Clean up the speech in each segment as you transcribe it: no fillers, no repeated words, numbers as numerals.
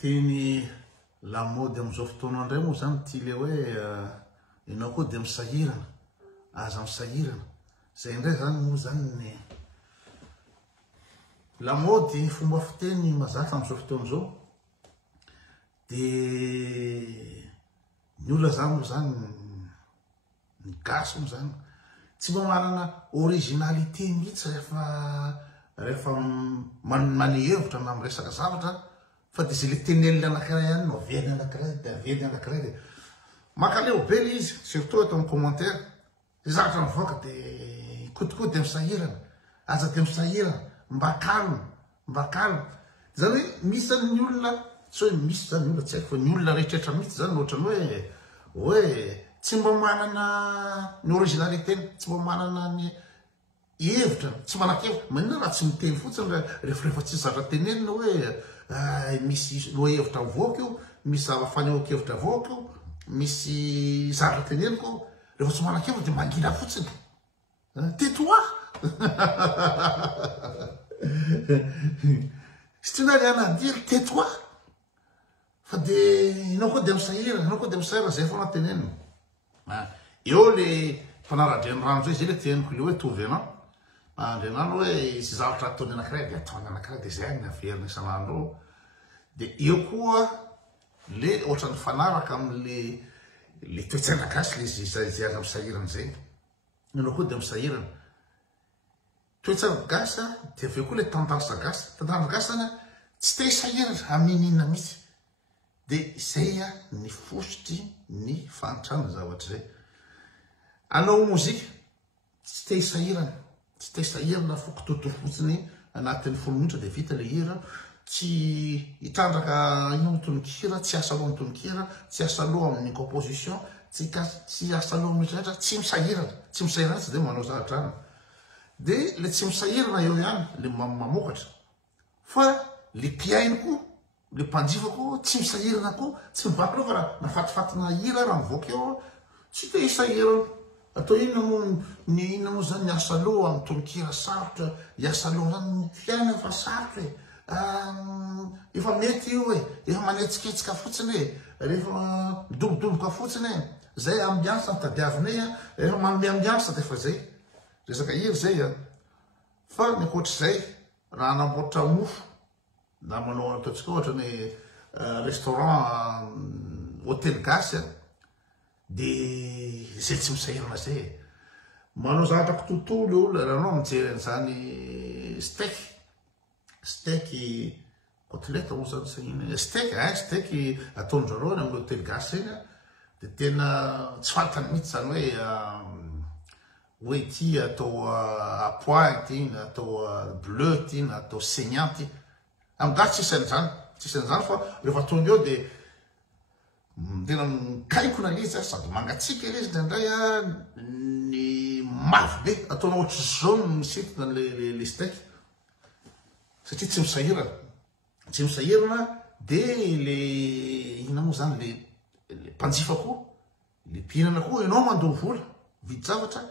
Teny lamody am'izao fotoana indray moa zany ty le hoe ianao koa de misahirana, aza misahirana. Zay indray zany moa zany ny lamody fomba fiteny mazatra am'izao fotoana zao. De ny olona zany moa zany ny gasy moa zany tsy mba manana originalité mihitsy rehefa manome hevitra na miresaka zavatra, fa de zay le teneniny anankiray ihany no aveny anankiray de aveny anankiray de makaleo be le izy, surtout atao amin'ny commentaire. Zay zavatra mivoaka de kotokoa de misahirana, aza de misahirana, mba calme. Zany hoe misy zany ny olona, tsy hoe misy zany ny olona tsy haiko fa ny olona rehetrarehetra mihitsy zany ohatrany hoe tsy mba manana ny originalité, tsy mba manana ny hevitra, tsy manan-kevitra. Maninona raha tsy miteny fotsiny rehefa tsy zavatra tenenina hoe misy lohahevitra avoaka io, misy zava-fanehoan-kevitra avoaka io, misy zavatra teneniko, rehefa tsy manan-kevitra de mangina fotsiny. Tais-toi. Sy tsy nary anadiry, tais-toi. Fa de ianao koa de misahirana, zay foana tenenina. Eo le mpanara-dreny rano zay le teneniko le hoe tovy anao. Andrianano hoe isy zavatra ataony anankiray de ataony anankiray, de zay ny averina isan'andro. De eo koa le ohatrany fanaraka am'le toetsaina gasy le zay aza misahirana zay. Ianao koa de misahirana. Toetsaina gasy de aveo koa le tendance gasy. Tendance gasy zany tsy te hisahirana amin'inona mihitsy. De zay ny fositry ny fanitrana zavatra zay. Anao mozika tsy te hisahirana, tsy te hisahirana fokototo fotsiny anatin'ny folo minitra de vita le hira. Tsy hitrandraka ino tononkira, tsy asa loha tononkira, tsy asa loha amin'ny composition, tsy asa loha amin'ny rehetra, tsy misahirana tsy de manao zavatra. De le tsy misahirana eo ihany le mamokatra. Fa le mpiaino koa, le mpanjifa koa tsy misahirana koa, tsy mivaky loha fa raha nafatifatina hira raha mivoaka eo, tsy te hisahirana. Atao inona moa zany ny asa loha amin'ny tononkira sarotra, iasa loha zany ny fiaina fa sarotra efa mety io efa manetsiketsika fotsiny rehefa midobodoboka fotsiny zay ambiansa nitadiavinay rehefa manome ambiansa de fa zay resaka hira zay fa ny ankoatr'izay raha namboatra mofo na manao ataontsika ohatra ny restaurant hôtel gasy de zay tsy misahirana zay. Manao zavatra kitoto le olona ranao mijery an'izany steak côtelette moa zany sagnina steak ataondrareo amin'ny hôtel gasy regny de tena tsy fantany mihitsy zany hoe ity atao à pois ity na atao bleu ity na atao saignant ity. Amin'ny gasy tsisy an'izany fa rehefa tonga eo de tena mikaikona le izy sady mangatsika le izy ndray ny mafy be ataonao ohatry jaune misentona le steak satria tsy misahirana de le ina moa zany le mpanjifa koa le mpihinana koa ianao mandoha vola vidy zavatra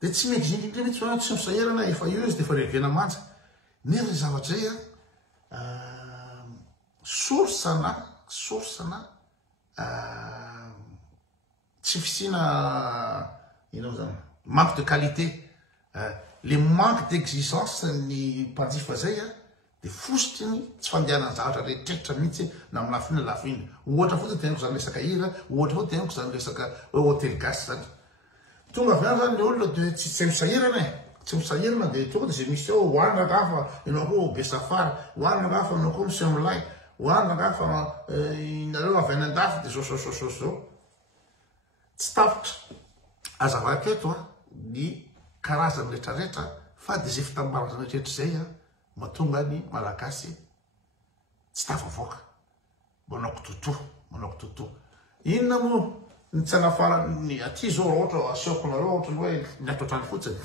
de tsy miexigindre mihitsy fa tsy misahirana efa io izy de fa revena manja. Nefa zavatra zay source-na tsy fisina ina moa zany manque de qualité, le manque d'exigence ny mpanjifa zay de fositry tsy fandehanany zavatra rehetrarehetra mihitsy na amin'ny lafiny na lafiny. Ohatra fotsiny teneniko zany resaka hira, ohatra fotsiny teneniko zany resaka hoe hôtel gasy zany. Tonga avy any zany ny olona de tsy misahirana de tonga de zay misy eo hoanina angafa ianao koa be safara, hoanina angafa ianao koa misy amilay, hoanina angafa inareo avy any andafy de zao. Tsy tapitra azavaka eto ny karazany rehetrarehetra fa de zay fitambarazana rehetrarehetra zay mahatonga ny malagasy tsy tafavoaka manao kitoto. Inona moa ny tsy anafara ny aty zao raha ohatra aseoko nareo ohatrany hoe ny ato antrano fotsiny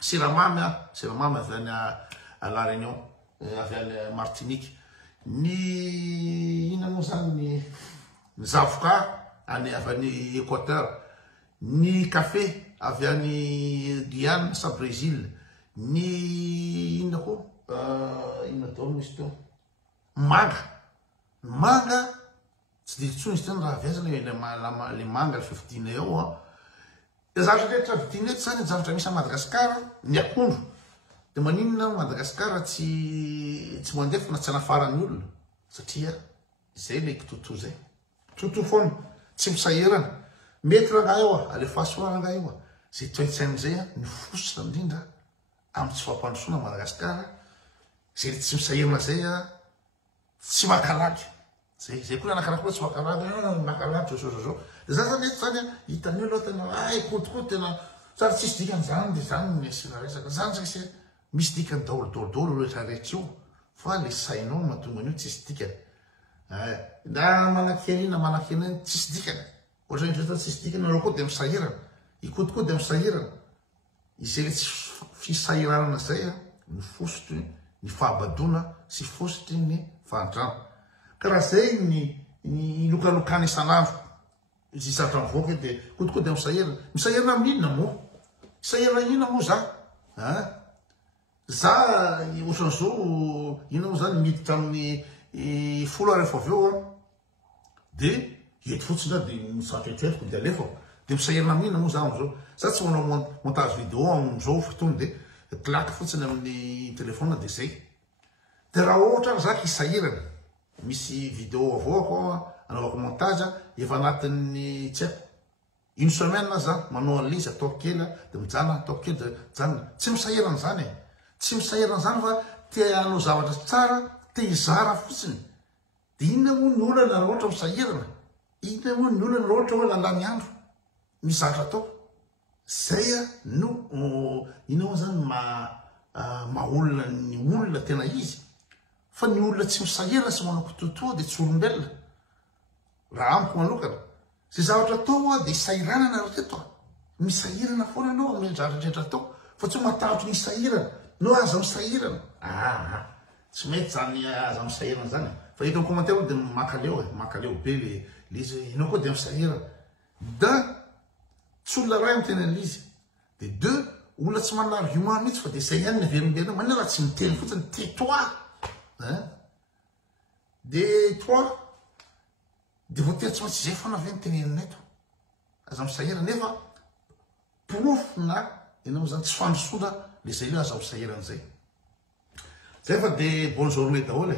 siramamy avy any à La Réunion, avy any Martinique. Ny ina moa zany ny zavoka avy any Équateur, ny café avy any Guyane sa Brésil, ny inona koa inona dao misy teo manga manga tsy de tsony izy teny raha viazana le manga le fividina eo zavatra rehetra vidina eto zany zavatra misy a Madagasikara ny akondro de maninona Madagasikara tsy mandefa na tsy anafarany olona satria zay le kitoto zay toto foana tsy misahirana mety raha eo alefasoana raha eo zay toetsain'izay ny fosina indrindra amin'ny tsy fampandrosoana Madagasikara zay tsy misahirana zay tsy makalaky zay koa anakaraky koa tsy makalaky zao za zany eto zany hitany olo tena kotikoti tena sary tsisy dikany zany de zany misy resaka zany saka misy dikany daholo rehetra rehetra io fa le sainao mahatonga an'io tsisy dikany na manakena manakena tsisy dikany ohatra indreo tsisy dikany nareo koa de misahirana ikotikoti de misahirana izay le tsy fisahiranana zay ny fositry ny fahabadona sy fositry ny fahantrano karaha zay ny lokalokany isan'andro izy zavatra mivoaka de kotikoti de misahirana amin'inona moa misahirana inona moa za ohatran'izao inona moa zany miditra amin'ny folo arefa avy eo de eto fotsiny de misatroetroetiko de alefako de misahirana amin'inona moa za am'izao za tsy manao montage vidéo am'izao fotoana de plaque fotsiny amin'ny telefona de zay de raha ohatra za hisahirana misy vidéo avoako anaovako montage efa anatin'ny tsy haiko une semaine za manao an'lizy ataoko kely de mijana ataoko kely de janona tsy misahirana zany tsy misahirana zany fa te hanao zavatra tsara te hizara fotsiny de inona moa ny olana raha ohatra misahirana inona moa ny olana raha ohatra hoe lalany andro mizatra atao zay no inona moa zany maolona ny olona tena izy fa ny olona tsy misahirana sy manao kototoa de tsy olombelona raha amiko manokana zay zavatra atao de isahiranana raha teto misahirana foana anao amin'ny zavatra atao fa tsy matahotry ny sahirana no aza misahirana tsy mety zany aza misahirana zany fa hitany commentaire de makaleo be le izy inao koa de misahirana da tsy olona ray miteny an'izy de deux olona tsy manana argument mihitsy fa de zay ihany ny verimberina manina raha tsy miteny fotsiny tais-toi de toi de voatery tsy maintsy zay foana avy ny tenenin'eto aza misahirana nefa profona inao zany tsy fandrosoana le zay le aza misahirana zay fa de bonne journée daholo